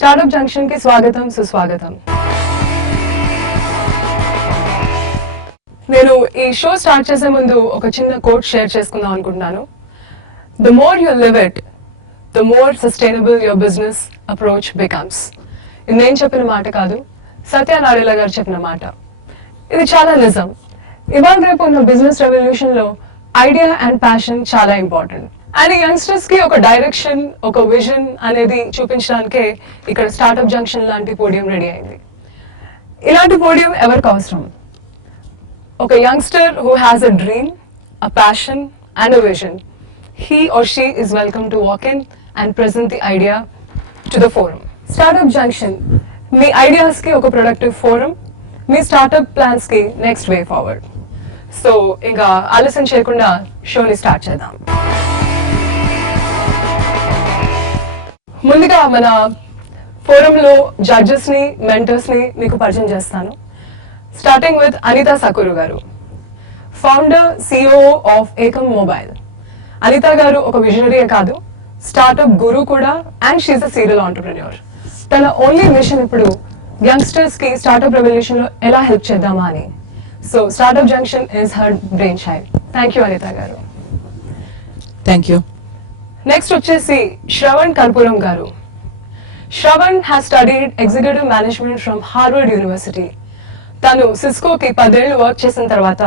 Startup junction కి స్వాగతం సుస్వాగతం. నేను ఈ షో స్టార్ట్ చేసే ముందు ఒక చిన్న కోట్ షేర్ చేసుకుందాం అనుకుంటున్నాను. The more you live it, the more sustainable your business approach becomes. ఇది నేను చెప్పిన మాట కాదు, సత్యనారాయణ గారు చెప్పిన మాట. ఇది చాలా నిజం. ఇవాళ రేపు ఉన్న బిజినెస్ రెవల్యూషన్ లో ఐడియా అండ్ ప్యాషన్ చాలా ఇంపార్టెంట్. అండ్ యంగ్స్టర్స్ కి ఒక డైరెక్షన్, ఒక విజన్ అనేది చూపించడానికే ఇక్కడ స్టార్టప్ జంక్షన్ లాంటి పోడియం రెడీ అయింది. ఇలాంటి పోడియం ఎవరికి అవసరం? ఒక youngster who has a dream, a passion and a vision, he or she is welcome to walk in and present the idea to the forum. Startup Junction, మీ ఐడియాస్ కి ఒక productive forum, మీ startup plans కి next way forward. So ఇంకా ఆలస్యం చేయకుండా షోని స్టార్ట్ చేద్దాం. ముందుగా మన ఫోరంలో జడ్జెస్ ని, మెంటర్స్ ని మీకు పరిచయం చేస్తాను. Starting with Anita Sakuru garu, founder CEO of Ekam mobile. Anita garu ఒక విజనరీయే కాదు, స్టార్టప్ గురు కూడా, and she's a serial entrepreneur. తన ఓన్లీ మిషన్ ఇప్పుడు యంగ్స్టర్స్ కి స్టార్టప్ రెవల్యూషన్ లో ఎలా హెల్ప్ చేద్దామా అని. So startup junction is her brainchild. Thank you Anita garu. Thank you. Next వచ్చేసి Shravan Karpuram garu. Shravan has studied executive management from Harvard University. తను సిస్కోకి 10 ఏళ్ళు వర్క్ చేసిన తర్వాత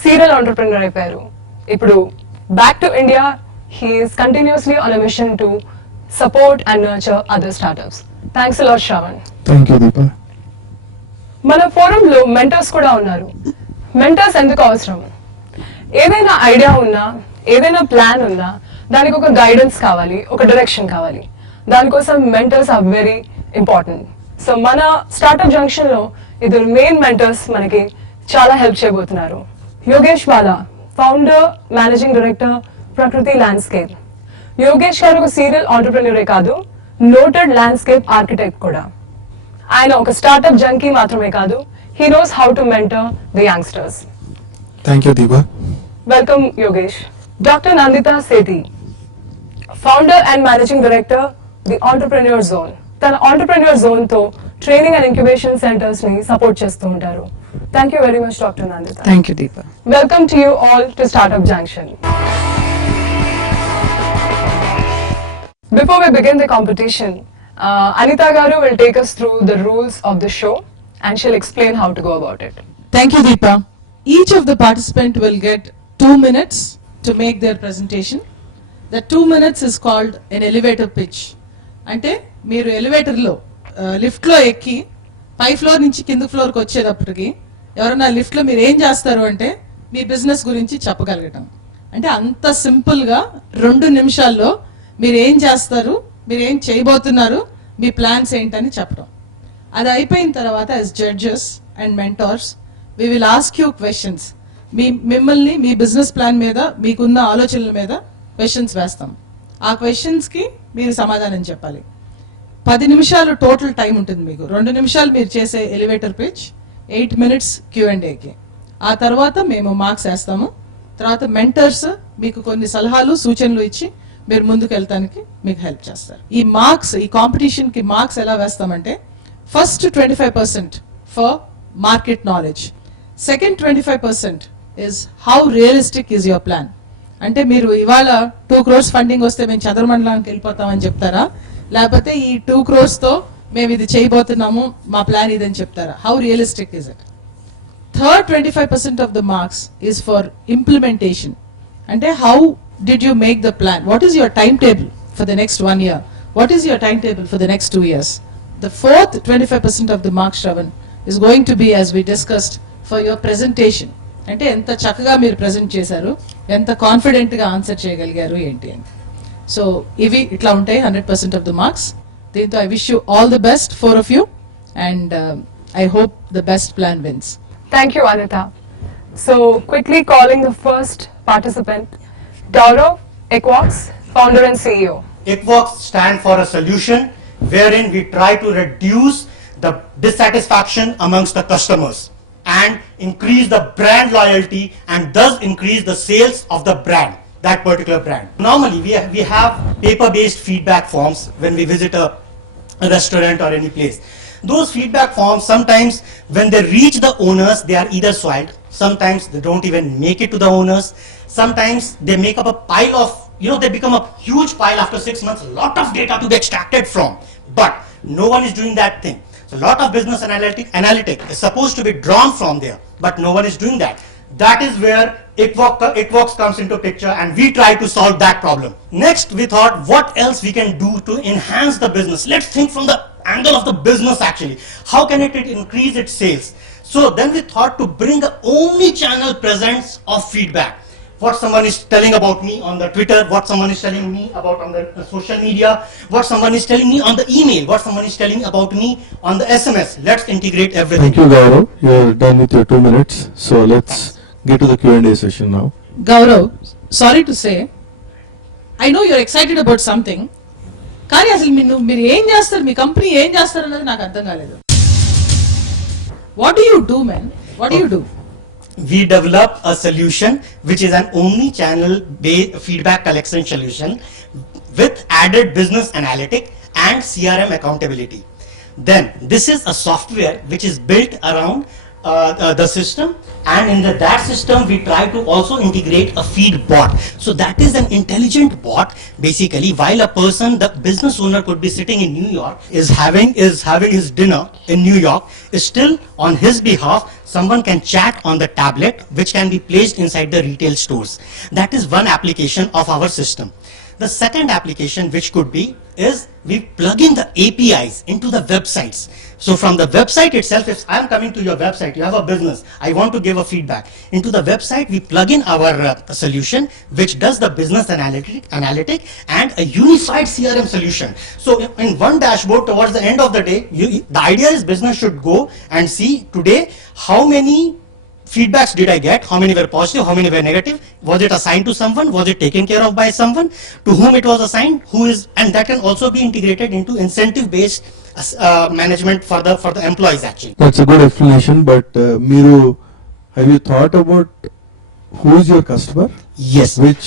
సీరియల్ ఆంటర్ప్రెన్యూర్ అయిపోయారు. ఇప్పుడు back to India, he is continuously on a mission to support and nurture other startups. Thanks a lot Shravan. Thank you Deepa. మన ఫోరంలో మెంటర్స్ కూడా ఉన్నారు. మెంటర్స్ ఎందుకు అవసరం? ఏదైనా ఐడియా ఉన్నా, ఏదైనా ప్లాన్ ఉన్నా, దానికి ఒక గైడెన్స్ కావాలి, ఒక డైరెక్షన్ కావాలి. దానికోసం mentors are very important. So మన స్టార్టప్ జంక్షన్ లో ఇద్దరు మెయిన్ మెంటర్స్ మనకి చాలా హెల్ప్ చేయబోతున్నారు. Yogesh Bala, founder, managing director, Prakriti landscape. Yogesh గారు ఒక సీరియల్ ఆంటర్ప్రెన్యూరే కాదు, నోటెడ్ ల్యాండ్స్కేప్ ఆర్కిటెక్ట్ కూడా. ఆయన ఒక స్టార్టప్ జంకీ మాత్రమే కాదు, he knows how to mentor the youngsters. Thank you Deepa. Welcome Yogesh. Doctor Nandita Sethi, founder and managing director, the entrepreneur zone. తన ఆంటర్ప్రెన్యూర్ జోన్ తో ట్రైనింగ్ అండ్ ఇంక్యుబేషన్ సెంటర్స్ ని సపోర్ట్ చేస్తూ ఉంటారు. Thank you very much doctor Nandita. Thank you Deepa. Welcome to you all to startup junction. Before we begin the competition, Anita Garu will take us through the rules of the show and she'll explain how to go about it. Thank you, Deepa. Each of the participants will get 2 minutes to make their presentation. The 2 minutes is called an elevator pitch. అంటే మీరు ఎలివేటర్లో లిఫ్ట్లో ఎక్కి పై ఫ్లోర్ నుంచి కింద ఫ్లోర్కి వచ్చేటప్పటికి ఎవరైనా లిఫ్ట్లో మీరు ఏం చేస్తారు అంటే మీ బిజినెస్ గురించి చెప్పగలగటం. అంటే అంత సింపుల్గా 2 నిమిషాల్లో మీరు ఏం చేస్తారు, మీరు ఏం చేయబోతున్నారు, మీ ప్లాన్స్ ఏంటని చెప్పడం. అది అయిపోయిన తర్వాత as judges and mentors we will ask you questions. మిమ్మల్ని మీ బిజినెస్ ప్లాన్ మీద, మీకున్న ఆలోచనల మీద క్వశ్చన్స్ వేస్తాం. ఆ క్వశ్చన్స్కి మీరు సమాధానం చెప్పాలి. 10 నిమిషాలు టోటల్ టైం ఉంటుంది మీకు. 2 నిమిషాలు మీరు చేసే ఎలివేటర్ పిచ్, 8 minutes Q&Aకి. ఆ తర్వాత మేము మార్క్స్ వేస్తాము. తర్వాత మెంటర్స్ మీకు కొన్ని సలహాలు, సూచనలు ఇచ్చి మీరు ముందుకు వెళ్తానికి మీకు హెల్ప్ చేస్తారు. ఈ మార్క్స్, ఈ కాంపిటీషన్కి మార్క్స్ ఎలా వేస్తామంటే, first 25% for market knowledge, second 25% is how realistic is your plan. అంటే మీరు ఇవాళ 2 crores ఫండింగ్ వస్తే మేము చంద్రమండలానికి వెళ్ళిపోతామని చెప్తారా, లేకపోతే ఈ 2 crores తో మేము ఇది చేయబోతున్నాము, మా ప్లాన్ ఇదని చెప్తారా? How realistic is it? Third 25% of the marks is for implementation. అంటే how did you make the plan? What is your timetable for the next 1 year? What is your timetable for the next 2 years? The fourth 25% of the marks, Shravan, is going to be, as we discussed, for your presentation. అంటే ఎంత చక్కగా మీరు ప్రెజెంట్ చేశారు, ఎంత కాన్ఫిడెంట్గా ఆన్సర్ చేయగలిగారు ఏంటి అని. సో ఇవి ఇట్లా ఉంటాయి 100% ఆఫ్ ద మార్క్స్. దీంతో I wish you all the best, 4 of you, and I hope the best plan wins. Thank you Anita. So quickly calling the first participant, Gaurav, Equvox, founder and CEO. Equvox stand for a solution wherein we try to reduce the dissatisfaction amongst the customers and increase the brand loyalty and thus increase the sales of the brand, that particular brand. Normally we have paper-based feedback forms when we visit a a restaurant or any place. Those feedback forms, sometimes when they reach the owners, they are either soiled, sometimes they don't even make it to the owners, sometimes they make up a pile of, they become a huge pile after 6 months, a lot of data to be extracted from, but no one is doing that thing. So a lot of business analytic is supposed to be drawn from there, but no one is doing that. That is where Ickworks comes into picture, and we try to solve that problem. Next, we thought what else we can do to enhance the business. Let's think from the angle of the business actually. How can it increase its sales? So then we thought to bring an omni-channel presence of feedback. What someone is telling about me on the Twitter, what someone is telling me about on the social media, what someone is telling me on the email, what someone is telling about me on the SMS. Let's integrate everything. Thank you, Gaurav. You're done with your 2 minutes. So let's get to the Q&A session now. Gaurav, sorry to say, I know you're excited about something, కానీ అసలు మీరు ఏం చేస్తారు, మీ కంపెనీ ఏం చేస్తారు అన్నది నాకు అర్థం కాలేదు. What do you do man? What do you do? We develop a solution which is an omni-channel feedback collection solution with added business analytic and CRM accountability. Then this is a software which is built around the system, and in that system we try to also integrate a feed bot. So that is an intelligent bot. Basically, while a person, the business owner could be sitting in New York, is having his dinner in New York, is still on his behalf, someone can chat on the tablet which can be placed inside the retail stores. That is one application of our system. The second application which could be is we plug in the APIs into the websites. So from the website itself, if I am coming to your website, you have a business, I want to give a feedback. Into the website, we plug in our solution which does the business analytic and a unified CRM solution. So in one dashboard towards the end of the day, the idea is business should go and see today how many feedbacks did I get, how many were positive, how many were negative, was it assigned to someone, was it taken care of by someone, to whom it was assigned, and that can also be integrated into incentive based management for the employees actually. That's a good explanation, but have you thought about who is your customer? Yes. Which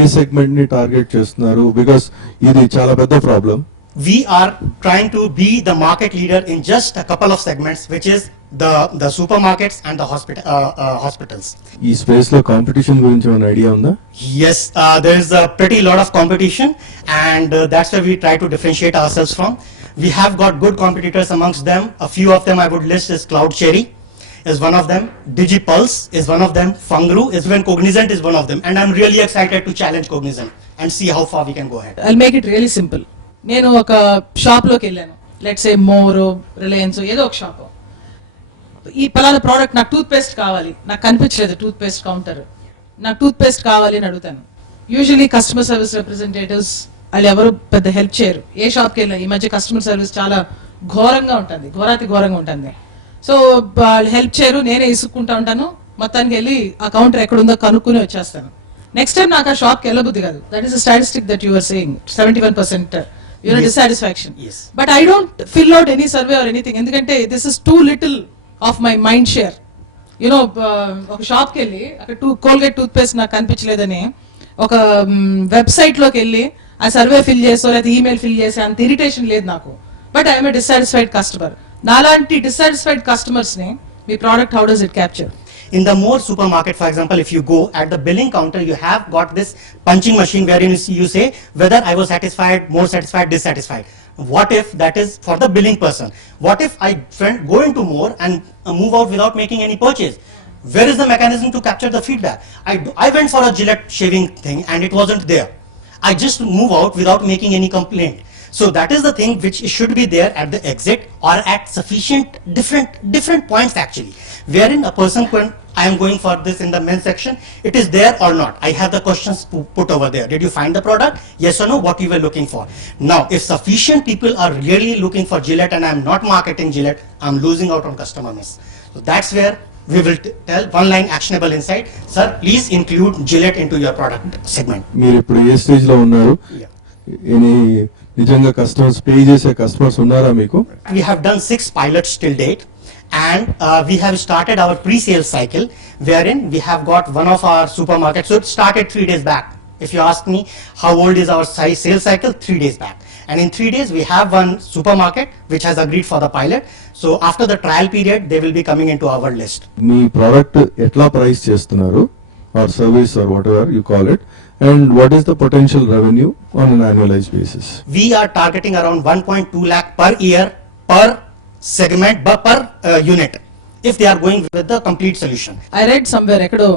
ఏ segment ని టార్గెట్ చేస్తున్నారు? Because ఇది చాలా పెద్ద problem. We are trying to be the market leader in just a couple of segments, which is the supermarkets and the hospitals. ఈ స్పేస్ లో కాంపిటీషన్ గురించి ఏమైనా ఐడియా ఉందా? Yes, there is a pretty lot of competition, and that's where we try to differentiate ourselves from. We have got good competitors amongst them. A few of them I would list is CloudCherry is one of them, DigiPulse is one of them, Fungru is when Cognizant is one of them, and I'm really excited to challenge Cognizant and see how far we can go ahead. I'll make it really simple. నేను ఒక షాప్లోకి వెళ్ళాను, let's say మోరో, రిలయన్స్, ఏదో ఒక షాప్. ఈ పలానా ప్రోడక్ట్, నాకు టూత్ పేస్ట్ కావాలి, నాకు కనిపించలేదు టూత్ పేస్ట్ కౌంటర్, నాకు టూత్ పేస్ట్ కావాలి అని అడుగుతాను. యూజువలీ కస్టమర్ సర్వీస్ రిప్రజెంటేటివ్స్ వాళ్ళు ఎవరు పెద్ద హెల్ప్ చేయరు. ఏ షాప్కి వెళ్ళినా ఈ మధ్య కస్టమర్ సర్వీస్ చాలా ఘోరంగా ఉంటుంది, ఘోరంగా ఉంటుంది. సో వాళ్ళు హెల్ప్ చేయరు, నేనే ఇసుక్కుంటా ఉంటాను, మొత్తానికి వెళ్ళి ఆ కౌంటర్ ఎక్కడుందో కనుక్కుని వచ్చేస్తాను. నెక్స్ట్ టైం నాకు ఆ షాప్కి వెళ్ళబుద్ది కాదు. That is statistic that you are saying, 71% dissatisfaction. Yes. But I don't fill out any survey or anything, ఎందుకంటే this is too little of my mind share. ఒక షాప్కి వెళ్ళి అక్కడ కోల్గేట్ టూత్ పేస్ట్ నాకు కనిపించలేదని ఒక వెబ్సైట్లోకి వెళ్ళి ఆ సర్వే ఫిల్ చేసో లేదా ఈమెయిల్ ఫిల్ చేసే అంత ఇరిటేషన్ లేదు నాకు. But I'm a dissatisfied customer. నాలాంటి డిస్సాటిస్ఫైడ్ కస్టమర్స్ ని మీ product how does it capture? In the more supermarket, for example, if you go at the billing counter, you have got this punching machine wherein you say whether I was satisfied, more satisfied, dissatisfied. What if that is for the billing person? What if I go into more and move out without making any purchase? Where is the mechanism to capture the feedback? I went for a Gillette shaving thing and it wasn't there. I just move out without making any complaint. So that is the thing which should be there at the exit or at sufficient different points actually, wherein a person I am going for this in the men's section, it is there or not. I have the questions put over there. Did you find the product? Yes or no? What you were looking for? Now, if sufficient people are really looking for Gillette and I am not marketing Gillette, I am losing out on customer miss. So that's where we will tell one line actionable insight. Sir, please include Gillette into your product segment. మీరు ఇప్పుడు ఏ స్టేజ్ లో ఉన్నారు? ఎనీ నిజంగా customers pay చేసే కస్టమర్స్ ఉన్నారా మీకు? We have done 6 pilots till date, and we have started our pre-sales cycle wherein we have got one of our supermarkets. So it started 3 days back. If you ask me how old is our sales cycle, 3 days back. And in 3 days, we have one supermarket which has agreed for the pilot. So after the trial period, they will be coming into our list. మీ product ఎట్లా price చేస్తున్నారు or service or whatever you call it and what is the potential revenue on an annualize basis? We are targeting around 1.2 lakh per year per segment, per unit, if they are going with the complete solution. I read somewhere ఎక్కడో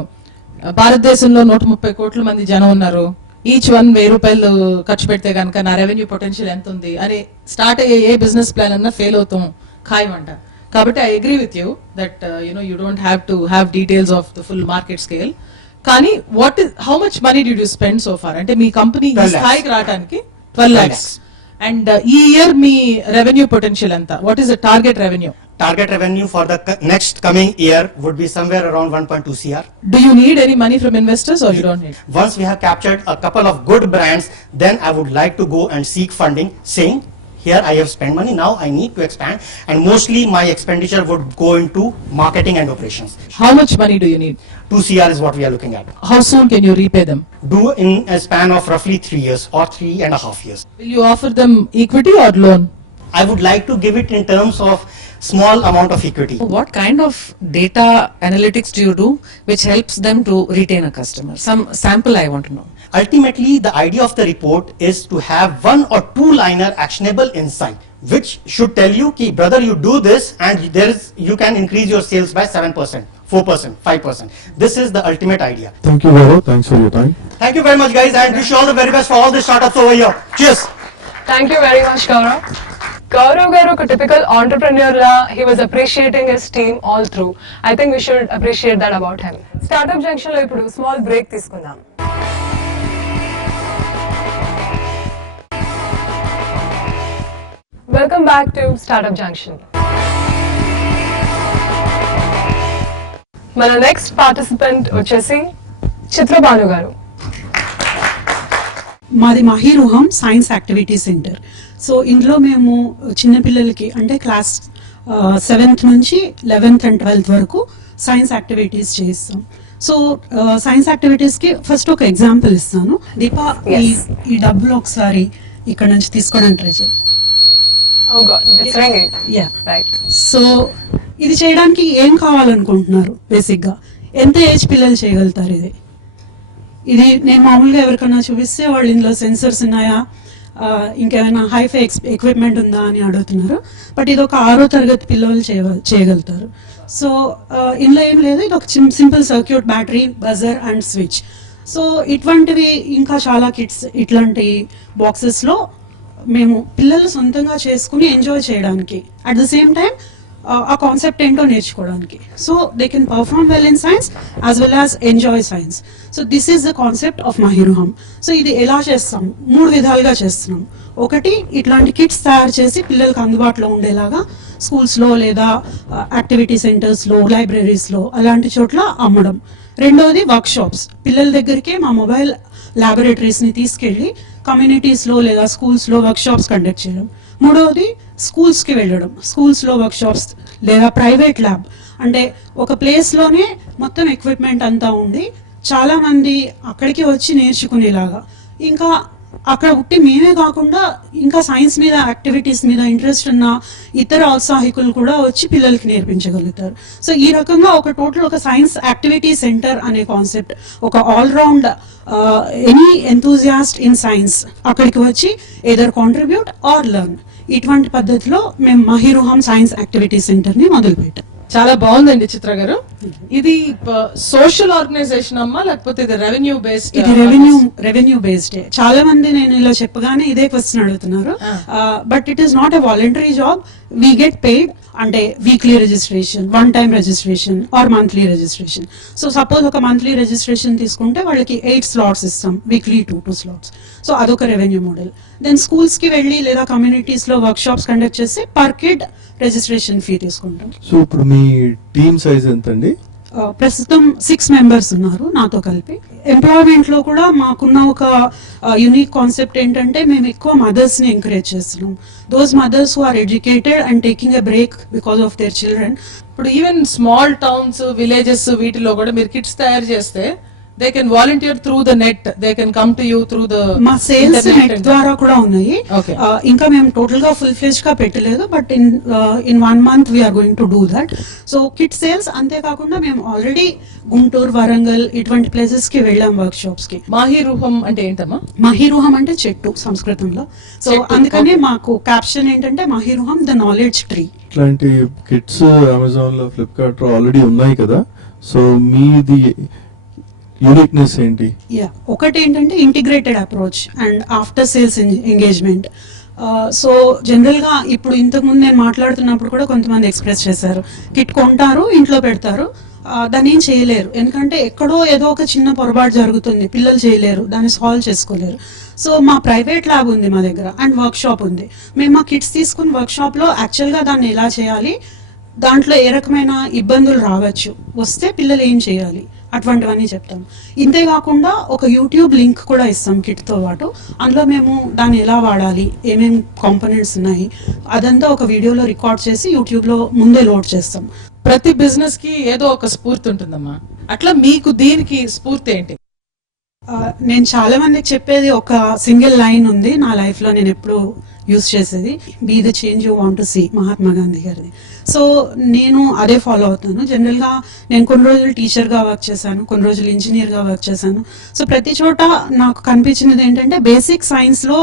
భారతదేశంలో 130 కోట్ల మంది జనం ఉన్నారు, each one 1000 రూపాయలు ఖర్చు పెడితే కనుక నా రెవెన్యూ పొటెన్షియల్ ఎంత ఉంది అని స్టార్ట్ అయ్యే ఏ బిజినెస్ ప్లాన్ అన్నా ఫెయిల్ అవుతాం ఖాయం అంట. కాబట్టి I agree with you that you don't have to have details of the full market scale. కానీ how much money do you spend so far? అంటే మీ కంపెనీ ఈ 12 lakhs. స్థాయికి రావడానికి 12 lakhs. అండ్ ఈ ఇయర్ మీ రెవెన్యూ పొటెన్షియల్ ఎంత? What is the target revenue? Target revenue for the next coming year would be somewhere around 1.2 CR. Do you need any money from investors or you don't need? Once we have captured a couple of good brands, then I would like to go and seek funding, saying, here I have spent money, now I need to expand, and mostly my expenditure would go into marketing and operations. How much money do you need? 2 CR is what we are looking at. How soon can you repay them? Do in a span of roughly 3 years or 3.5 years. Will you offer them equity or loan? I would like to give it in terms of small amount of equity. What kind of data analytics do you do which helps them to retain a customer? Some sample I want to know. Ultimately, the idea of the report is to have 1 or 2 liner actionable insight, which should tell you, ki, brother, you do this and you can increase your sales by 7%, 4%, 5%. This is the ultimate idea. Thank you garu, thanks for your time. Thank you very much, guys, and wish you all the very best for all the startups over here. Cheers! Thank you very much, Gaurav. Gaurav garu oka typical entrepreneur la, he was appreciating his team all through. I think we should appreciate that about him. Startup Junction lo ippudu small break తీసుకుందాం. Welcome back to Startup Junction. మన next participant వచ్చేసి చిత్రబాను గారు. మాది మహిరుహం science activity centre. So ఇందులో మేము చిన్నపిల్లలకి అంటే క్లాస్ 7th నుంచి 11th and 12th వరకు సైన్స్ యాక్టివిటీస్ చేస్తాం. సో సైన్స్ యాక్టివిటీస్కి ఫస్ట్ ఒక ఎగ్జాంపుల్ ఇస్తాను. దీపా, ఈ డబ్బులు ఒకసారి ఇక్కడ నుంచి తీసుకోవడానికి ట్రై చేయి. Oh God, it's ringing. Yeah, Right. So ఇది చేయడానికి ఏం కావాలనుకుంటున్నారు? బేసిక్గా ఎంత ఏజ్ పిల్లలు చేయగలుగుతారు? ఇది నేను మామూలుగా ఎవరికైనా చూపిస్తే వాళ్ళు ఇందులో సెన్సర్స్ ఉన్నాయా, ఇంకేమైనా హైఫై ఎక్విప్మెంట్ ఉందా అని అడుగుతున్నారు. బట్ ఇది ఒక 6వ తరగతి పిల్లలు చేయగలుగుతారు. సో ఇందులో ఏం లేదు, ఇది ఒక simple circuit, battery, buzzer and switch. So ఇటువంటివి ఇంకా చాలా కిట్స్ ఇట్లాంటి బాక్సెస్లో మేము పిల్లలు సొంతంగా చేసుకుని ఎంజాయ్ చేయడానికి, అట్ ద సేమ్ టైం ఆ కాన్సెప్ట్ ఏంటో నేర్చుకోవడానికి. So they can perform well in science as well as enjoy science. So this is the concept of Mahiruham. So ఇది ఎలా చేస్తాం? 3 విధాలుగా చేస్తున్నాం. ఒకటి, ఇట్లాంటి కిట్స్ తయారు చేసి పిల్లలకు అందుబాటులో ఉండేలాగా స్కూల్స్లో లేదా యాక్టివిటీ సెంటర్స్లో, లైబ్రరీస్లో అలాంటి చోట్ల అమ్మడం. రెండోది వర్క్షాప్స్, పిల్లల దగ్గరికే మా మొబైల్ ల్యాబొరేటరీస్ని తీసుకెళ్ళి కమ్యూనిటీస్లో లేదా స్కూల్స్లో వర్క్షాప్స్ కండక్ట్ చేయడం. మూడవది స్కూల్స్కి వెళ్ళడం, స్కూల్స్లో వర్క్షాప్స్ లేదా ప్రైవేట్ ల్యాబ్, అంటే ఒక ప్లేస్లోనే మొత్తం ఎక్విప్మెంట్ అంతా ఉండి చాలామంది అక్కడికి వచ్చి నేర్చుకునేలాగా. ఇంకా అక్కడ ఉట్టి మేమే కాకుండా ఇంకా సైన్స్ మీద, యాక్టివిటీస్ మీద ఇంట్రెస్ట్ ఉన్న ఇతర ఔత్సాహికులు కూడా వచ్చి పిల్లలకి నేర్పించగలుగుతారు. సో ఈ రకంగా ఒక టోటల్ ఒక సైన్స్ యాక్టివిటీ సెంటర్ అనే కాన్సెప్ట్, ఒక all round any enthusiast in science అక్కడికి వచ్చి ఎదర్ కాంట్రిబ్యూట్ ఆర్ లెర్న్, ఇటువంటి పద్ధతిలో మేము మహిరుహం సైన్స్ యాక్టివిటీ సెంటర్ని మొదలుపెట్టాం. చాలా బాగుందండి చిత్ర గారు. ఇది సోషల్ ఆర్గనైజేషన్ అమ్మా లేకపోతే ఇది రెవెన్యూ బేస్డ్? ఇది రెవెన్యూ బేస్డ్. చాలా మంది నేను ఇలా చెప్పగానే ఇదే క్వశ్చన్ అడుగుతున్నారు. But it is not a voluntary job. We get paid, అంటే weekly registration, 1 time registration or monthly registration. So suppose ఒక మంత్లీ రిజిస్ట్రేషన్ తీసుకుంటే వాళ్ళకి 8 slots ఇస్తాం, వీక్లీ 2 slots. సో అదొక రెవెన్యూ మోడల్. దెన్ స్కూల్స్కి వెళ్ళి లేదా కమ్యూనిటీస్లో వర్క్షాప్స్ కండక్ట్ చేసి పర్ కిడ్ రిజిస్ట్రేషన్ ఫీ తీసుకుంటాం. సో ఇప్పుడు మీ టీమ్ సైజ్ ఎంతండి? ప్రస్తుతం 6 members ఉన్నారు నాతో కలిపి. ఎంప్లాయ్మెంట్ లో కూడా మాకున్న ఒక యూనిక్ కాన్సెప్ట్ ఏంటంటే మేము ఎక్కువ మదర్స్ ని ఎంకరేజ్ చేస్తున్నాం. Those mothers who are educated and taking a break because of their children. ఇప్పుడు ఈవెన్ స్మాల్ టౌన్స్, విలేజెస్ వీటిలో కూడా మీరు కిట్స్ తయారు చేస్తే They can volunteer through the net. They can come to you through the మా sales internet net and- ద్వారా కూడా ఉన్నాయి. Okay. ఇంకా మేము టోటల్ గా ఫుల్ ఫ్లెజ్ గా పెట్టలేదు, but in 1 month we are going to do that. So kit sales అంతేకాకుండా మేము ఆల్రెడీ గుంటూరు, వరంగల్ ఇటువంటి ప్లేసెస్ కి వెళ్ళాం వర్క్ షాప్స్ కి. మాహిరుహం అంటే ఏంటమ్మా? మహిరుహం అంటే చెట్టు సంస్కృతంలో. సో చెట్టు, అందుకని okay. మాకు క్యాప్షన్ ఏంటంటే మహిరుహం ద నాలెడ్జ్ ట్రీ. ఇట్లాంటి కిట్స్ అమెజాన్ లో, ఫ్లిప్కార్ట్ ఆల్రెడీ ఉన్నాయి కదా, సో మీది యూనిక్నెస్ ఏంటి? యా, ఒకటి ఏంటంటే integrated approach and after sales engagement. So general గా ఇప్పుడు ఇంతకుముందు నేను మాట్లాడుతున్నప్పుడు కూడా కొంతమంది ఎక్స్ప్రెస్ చేశారు, కిట్ కొంటారు, ఇంట్లో పెడతారు, దాన్ని ఏం చేయలేరు, ఎందుకంటే ఎక్కడో ఏదో ఒక చిన్న పొరపాటు జరుగుతుంది, పిల్లలు చేయలేరు, దాన్ని సాల్వ్ చేసుకోలేరు. సో మా ప్రైవేట్ ల్యాబ్ ఉంది మా దగ్గర అండ్ వర్క్ షాప్ ఉంది. మేము మా కిట్స్ తీసుకుని వర్క్ షాప్ లో యాక్చువల్ గా దాన్ని ఎలా చేయాలి, దాంట్లో ఏ రకమైన ఇబ్బందులు రావచ్చు, వస్తే పిల్లలు ఏం చేయాలి, అటువంటివన్నీ చెప్తాం. ఇంతేకాకుండా ఒక యూట్యూబ్ లింక్ కూడా ఇస్తాం కిట్తో పాటు. అందులో మేము దాన్ని ఎలా వాడాలి, ఏమేమి కాంపోనెంట్స్ ఉన్నాయి, అదంతా ఒక వీడియోలో రికార్డ్ చేసి యూట్యూబ్లో ముందే లోడ్ చేస్తాం. ప్రతి బిజినెస్ కి ఏదో ఒక స్ఫూర్తి ఉంటుందమ్మా. అట్లా మీకు దీనికి స్ఫూర్తి ఏంటి? నేను చాలా మందికి చెప్పేది ఒక సింగిల్ లైన్ ఉంది నా లైఫ్లో, నేను ఎప్పుడు యూస్ చేసేది, be the change you want to see, Mahatma Gandhi గారిది. సో నేను అదే ఫాలో అవుతాను. జనరల్గా నేను కొన్ని రోజులు టీచర్గా వర్క్ చేశాను, కొన్ని రోజులు ఇంజనీర్గా వర్క్ చేశాను. సో ప్రతి చోట నాకు కనిపించినది ఏంటంటే బేసిక్ సైన్స్లో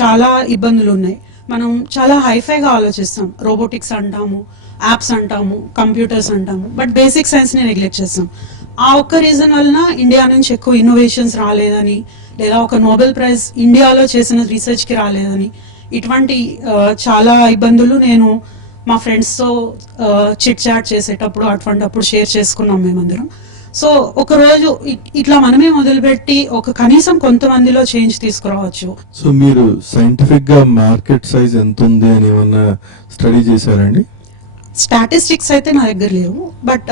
చాలా ఇబ్బందులు ఉన్నాయి. మనం చాలా హైఫైగా ఆలోచిస్తాం, రోబోటిక్స్ అంటాము, యాప్స్ అంటాము, కంప్యూటర్స్ అంటాము, బట్ బేసిక్ సైన్స్ని నెగ్లెక్ట్ చేస్తాం. ఆ ఒక్క రీజన్ వలన ఇండియా నుంచి ఎక్కువ ఇన్నోవేషన్స్ రాలేదని, లేదా ఒక నోబెల్ ప్రైజ్ ఇండియాలో చేసిన రీసెర్చ్కి రాలేదని, ఇటువంటి చాలా ఇబ్బందులు నేను మా ఫ్రెండ్స్తో చిట్ చాట్ చేసేటప్పుడు అటువంటిప్పుడు షేర్ చేసుకున్నాం మేమందరం. సో ఒకరోజు ఇట్లా మనమే మొదలుపెట్టి ఒక కనీసం కొంతమందిలో చేంజ్ తీసుకురావచ్చు. సో మీరు సైంటిఫిక్ గా మార్కెట్ సైజ్ ఎంత ఉంది అని ఏమన్నా స్టడీ చేశారండి? స్టాటిస్టిక్స్ అయితే నా దగ్గర లేవు, బట్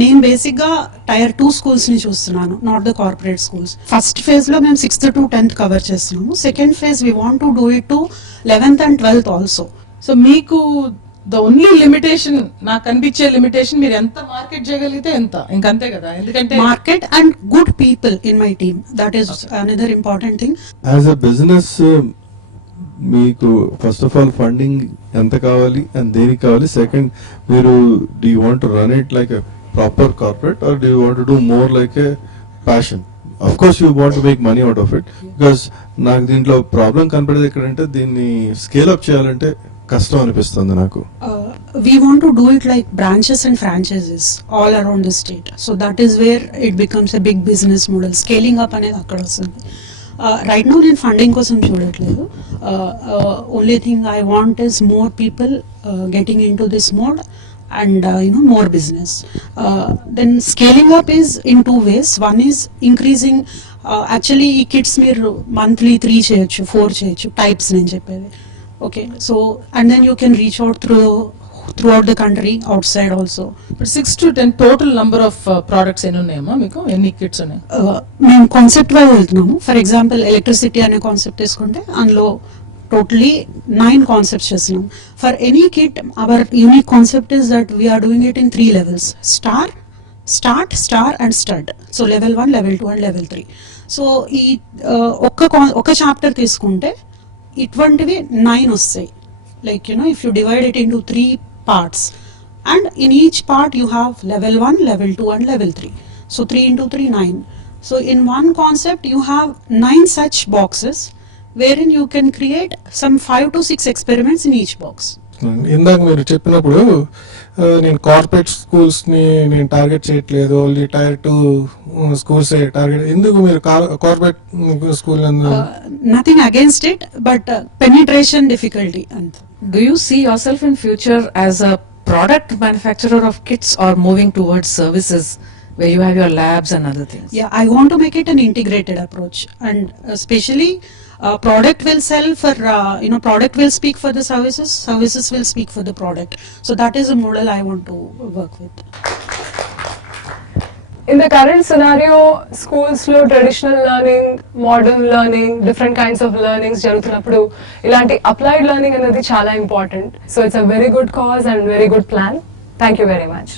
నేను బేసిక్గా Tier 2 స్కూల్స్ని చూస్తున్నాను, not the corporate schools. First ఫేజ్లో మేము 6th to 10th కవర్ చేస్తున్నాము. Second phase we want to do it to 11th and 12th also. So మీకు ద ఓన్లీ లిమిటేషన్, నాకు కనిపించే లిమిటేషన్, మీరు ఎంత మార్కెట్ చేయగలిగితే ఎంత, ఇంకంతే కదా. ఎందుకంటే market and good people in my team, that is another important thing. As a business మీకు ఫస్ట్ ఆఫ్ ఆల్ ఫండింగ్ ఎంత కావాలి అండ్ దేనికి కావాలి? సెకండ్, మీరు do you want to run it like a proper corporate or do you want to do more like a passion? Of course you want to make money out of it, because నాకు దీంట్లో ప్రాబ్లం కనపడేది ఎక్కడంటే దీన్ని scale up చేయాలంటే కష్టం అనిపిస్తుంది నాకు. We want to do it like branches and franchises all around the state. So that is where it becomes a big business model. Scaling up అనేది అక్కడ వస్తుంది. Right now నేను ఫండింగ్ కోసం చూడట్లేదు. Only thing I want is more people getting into this mode and more business. Then scaling up is in 2 ways. One is increasing, actually ఈ కిట్స్ మీరు monthly 3 చేయొచ్చు, 4 చేయొచ్చు, టైప్స్ నేను చెప్పేది. Okay, so and then you can reach out throughout the country, outside also. ఇప్పుడు 6 to 10 total number of products ఎన్ని ఉన్నాయమ్మా మీకు? ఎన్ని కిట్స్ ఉన్నాయి? మేము కాన్సెప్ట్ వైజ్ వెళ్తున్నాము. ఫర్ ఎగ్జాంపుల్ ఎలక్ట్రిసిటీ అనే కాన్సెప్ట్ తీసుకుంటే అందులో టోటలీ 9 కాన్సెప్ట్స్ చేస్తున్నాం. For any kit our unique concept is that we are doing it in 3 levels: start, star and stud. So level 1, level 2 and level 3. So ఈ ఒక చాప్టర్ తీసుకుంటే ఇటువంటివి 9 వస్తాయి. Like if you divide it into 3 parts, and in each part you have level 1, level 2 and level 3. So 3 into 3, 9. So in one concept you have 9 such boxes wherein you can create some 5 to 6 experiments in each box. ఇందాక మీరు చెప్పినప్పుడు నేను corporate schools ని నేను టార్గెట్ చేయట్లేదు, only Tier 2 schools target. ఎందుకు మీరు corporate school? Nothing against it, but penetration difficulty. Do you see yourself in future as a product manufacturer of kits or moving towards services where you have your labs and other things? Yeah, I want to make it an integrated approach, and especially product will sell for product will speak for the services will speak for the product. So that is a model I want to work with. In the current scenario, schools లో traditional learning, modern learning, different kinds of learnings జరుగుతున్నప్పుడు ఇలాంటి applied learning అనేది చాలా important. So it's a very good cause and very good plan. Thank you very much.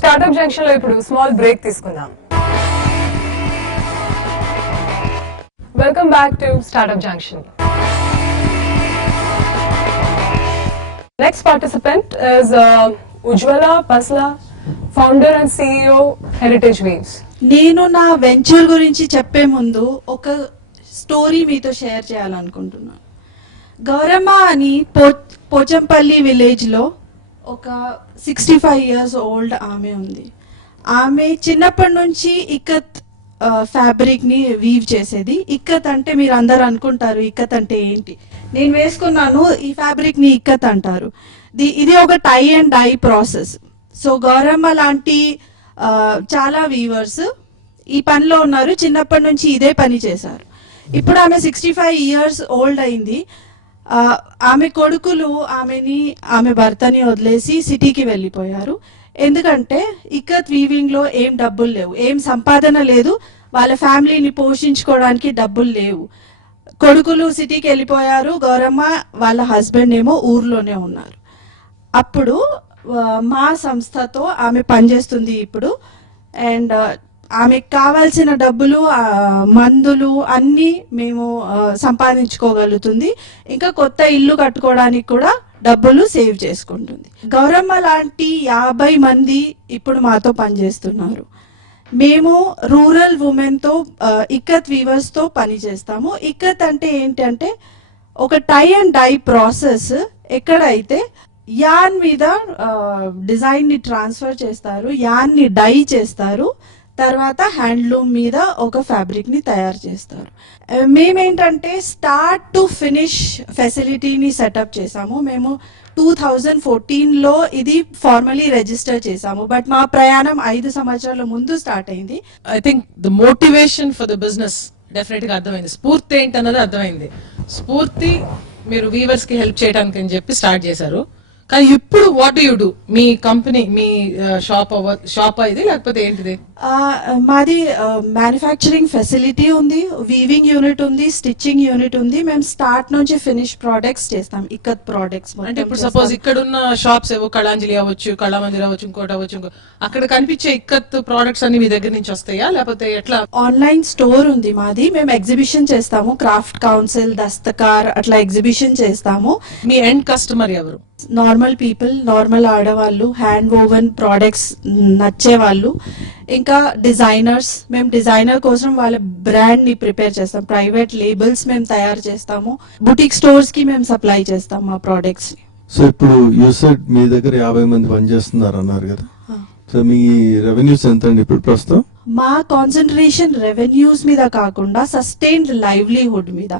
Startup junction లో ఇప్పుడు small break తీసుకుందాం. Welcome back to Startup Junction. Next participant is Ujjwala Pasla, founder and CEO, Heritage Waves. నేను నా వెంచర్ గురించి చెప్పే ముందు ఒక స్టోరీ మీతో షేర్ చేయాలనుకుంటున్నాను. గౌరమ్మ అని పోచంపల్లి విలేజ్లో ఒక 65 years ఓల్డ్ ఆమె ఉంది. ఆమె చిన్నప్పటి నుంచి ఇక్కత్ ఫ్యాబ్రిక్ని వీవ్ చేసేది. ఇక్కత్ అంటే మీరు అందరు అనుకుంటారు ఇక్కత్ అంటే ఏంటి, నేను వేసుకున్నాను ఈ ఫ్యాబ్రిక్ని ఇక్కత్ అంటారు. ఇది ఒక tie and dye process. So Gowramma లాంటి చాలా వీవర్స్ ఈ పనిలో ఉన్నారు, చిన్నప్పటి నుంచి ఇదే పని చేశారు. ఇప్పుడు ఆమె 65 years ఓల్డ్ అయింది. ఆమె కొడుకులు ఆమె భర్తని వదిలేసి సిటీకి వెళ్ళిపోయారు. ఎందుకంటే ఇక్కత్ వీవింగ్ లో ఏం డబ్బులు లేవు, ఏం సంపాదన లేదు, వాళ్ళ ఫ్యామిలీని పోషించుకోవడానికి డబ్బులు లేవు. కొడుకులు సిటీకి వెళ్ళిపోయారు, గౌరమ్మ వాళ్ళ హస్బెండ్ ఏమో ఊర్లోనే ఉన్నారు. అప్పుడు మా సంస్థతో ఆమె పనిచేస్తుంది ఇప్పుడు. అండ్ ఆమెకు కావాల్సిన డబ్బులు, మందులు అన్నీ మేము సంపాదించుకోగలుగుతుంది. ఇంకా కొత్త ఇల్లు కట్టుకోవడానికి కూడా డబ్బులు సేవ్ చేసుకుంటుంది. గౌరమ్మ లాంటి 50 మంది ఇప్పుడు మాతో పనిచేస్తున్నారు. మేము రూరల్ ఉమెన్తో ఇక్కత్ వీవర్స్తో పని చేస్తాము. ఇక్కత్ అంటే ఏంటంటే ఒక టై అండ్ డై ప్రాసెస్. ఎక్కడైతే యాన్ మీద డిజైన్ని ట్రాన్స్ఫర్ చేస్తారు, యాన్ని డై చేస్తారు, తర్వాత హ్యాండ్లూమ్ మీద ఒక ఫ్యాబ్రిక్ని తయారు చేస్తారు. మేమేంటంటే స్టార్ట్ టు ఫినిష్ ఫెసిలిటీని సెటప్ చేసాము. మేము 2014లో ఇది ఫార్మలీ రిజిస్టర్ చేసాము, బట్ మా ప్రయాణం 5 సంవత్సరాల ముందు స్టార్ట్ అయింది. I think the motivation for the business definite గా అర్థమైంది. స్ఫూర్తి ఏంటన్నది అర్థమైంది. స్ఫూర్తి మీరు వీవర్స్ కి హెల్ప్ చేయడానికి అని చెప్పి స్టార్ట్ చేశారు. కానీ ఇప్పుడు వాట్ డూ యూ డూ? మీ కంపెనీ, మీ షాప్ ఇది లేకపోతే ఏంటిది? మాది మ్యానుఫ్యాక్చరింగ్ ఫెసిలిటీ ఉంది, వీవింగ్ యూనిట్ ఉంది, స్టిచ్చింగ్ యూనిట్ ఉంది. మేము స్టార్ట్ నుంచి ఫినిష్ ప్రోడక్ట్స్ చేస్తాం, ఇక్కత్ ప్రోడక్ట్స్. అంటే ఇప్పుడు సపోజ్ ఇక్కడ ఉన్న షాప్స్ ఏవో కళాంజలి అవ్వచ్చు, కళామందిర్ అవ్వచ్చు, ఇంకోటి అవ్వచ్చు, అక్కడ కనిపించే ఇక్కత్ ప్రోడక్ట్స్ అన్ని మీ దగ్గర నుంచి వస్తాయా లేకపోతే ఎట్లా? ఆన్లైన్ స్టోర్ ఉంది మాది. మేము ఎగ్జిబిషన్ చేస్తాము, క్రాఫ్ట్ కౌన్సిల్, దస్తకార్ అట్లా ఎగ్జిబిషన్ చేస్తాము. మీ ఎండ్ కస్టమర్ ఎవరు? నార్మల్ పీపుల్, నార్మల్ ఆడవాళ్ళు, హ్యాండ్ ఓవెన్ ప్రోడక్ట్స్ నచ్చే వాళ్ళు, ఇంకా డిజైనర్స్. మేము డిజైనర్ కోసం వాళ్ళ బ్రాండ్ ని ప్రిపేర్ చేస్తాం, ప్రైవేట్ లేబుల్స్ మేము తయారు చేస్తాము, బుటిక్ స్టోర్స్ కి మేము సప్లై చేస్తాం మా ప్రోడక్ట్స్ ని. సో ఇప్పుడు యూసెడ్ మీ దగ్గర 50 మంది పనిచేస్తున్నారు అన్నారు కదా, సో మీ రెవెన్యూస్ ఎంత అండి ఇప్పుడు ప్రస్తుతం? మా కాన్సన్ట్రేషన్ రెవెన్యూస్ మీద కాకుండా సస్టైన్డ్ లైవ్లీహుడ్ మీద.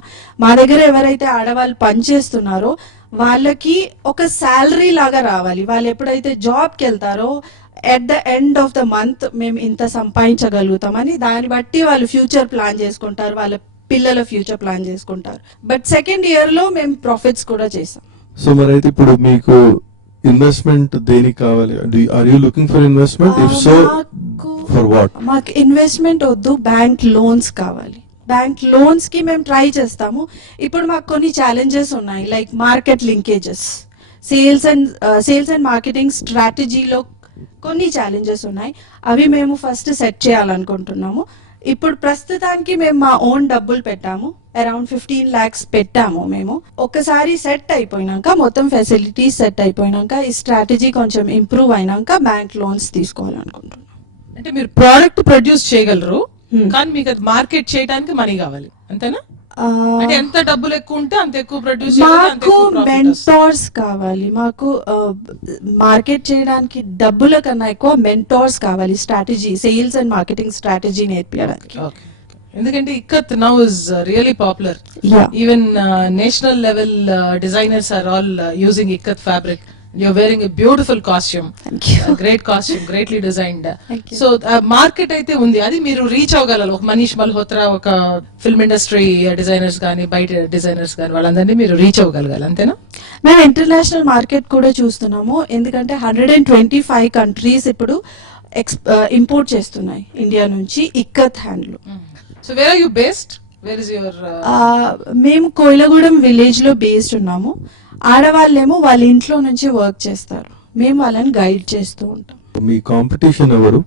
మా దగ్గర ఎవరైతే ఆడవాళ్ళు పనిచేస్తున్నారో వాళ్ళకి ఒక శాలరీ లాగా రావాలి. వాళ్ళు ఎప్పుడైతే జాబ్కి వెళ్తారో at the end of the month మేము ఇంత సంపాదించగలుగుతామని, దాన్ని బట్టి వాళ్ళు ఫ్యూచర్ ప్లాన్ చేసుకుంటారు, వాళ్ళ పిల్లల ఫ్యూచర్ ప్లాన్ చేసుకుంటారు. బట్ సెకండ్ ఇయర్ లో మేము ప్రాఫిట్స్ కూడా చేసాం. సో మరి అయితే ఇప్పుడు మీకు ఇన్వెస్ట్మెంట్ దేనికి కావాలి? Are you looking for investment? If so for what? మాకు ఇన్వెస్ట్మెంట్ వద్దు, బ్యాంక్ లోన్స్ కావాలి. బ్యాంక్ లోన్స్ కి మేము ట్రై చేస్తాము. ఇప్పుడు మాకు కొన్ని ఛాలెంజెస్ ఉన్నాయి, like market linkages, sales and marketing స్ట్రాటజీలో కొన్ని ఛాలెంజెస్ ఉన్నాయి. అవి మేము ఫస్ట్ సెట్ చేయాలనుకుంటున్నాము. ఇప్పుడు ప్రస్తుతానికి మేము మా ఓన్ డబ్బులు పెట్టాము, అరౌండ్ 15 lakhs పెట్టాము. మేము ఒకసారి సెట్ అయిపోయినాక, మొత్తం ఫెసిలిటీస్ సెట్ అయిపోయినాక, ఈ స్ట్రాటజీ కొంచెం ఇంప్రూవ్ అయినాక బ్యాంక్ లోన్స్ తీసుకోవాలనుకుంటున్నాం. అంటే మీరు ప్రోడక్ట్ ప్రొడ్యూస్ చేయగలరు, కానీ మీకు అది మార్కెట్ చేయడానికి మనీ కావాలి, అంతేనా? అంటే ఎంత డబ్బులు ఎక్కువ ఉంటే అంత ఎక్కువ ప్రొడ్యూస్ మాకు మెంటోర్స్ కావాలి. మాకు మార్కెట్ చేయడానికి డబ్బుల కన్నా ఎక్కువ మెంటోర్స్ కావాలి, strategy, sales and marketing strategy నేర్పించడానికి. ఎందుకంటే ikat now is really popular. Even national level designers are all using ikat fabric. You're wearing a beautiful costume. Thank you. A great costume, greatly designed. Thank you. So market అయితే ఉంది, అది మీరు రీచ్ అవ్వగలరు. ఒక మనీష్ మల్హోత్రా, ఒక film industry designers కానీ, బయట డిజైనర్స్ కానీ, వాళ్ళందరినీ మీరు రీచ్ అవ్వగలగాలి, అంతేనా? మేము ఇంటర్నేషనల్ మార్కెట్ కూడా చూస్తున్నాము, ఎందుకంటే 125 కంట్రీస్ ఇప్పుడు ఇంపోర్ట్ చేస్తున్నాయి ఇండియా నుంచి ఇక్కత్ హ్యాండ్లు. So where are you based? Where is your? మేము కోయిలగూడెం విలేజ్ లో బేస్డ్ ఉన్నాము. ఆడవాళ్ళేమో వాళ్ళ ఇంట్లో నుంచి వర్క్ చేస్తారు, మేము వాళ్ళని గైడ్ చేస్తూ ఉంటాం. మీ కాంపిటీషన్ ఎవరు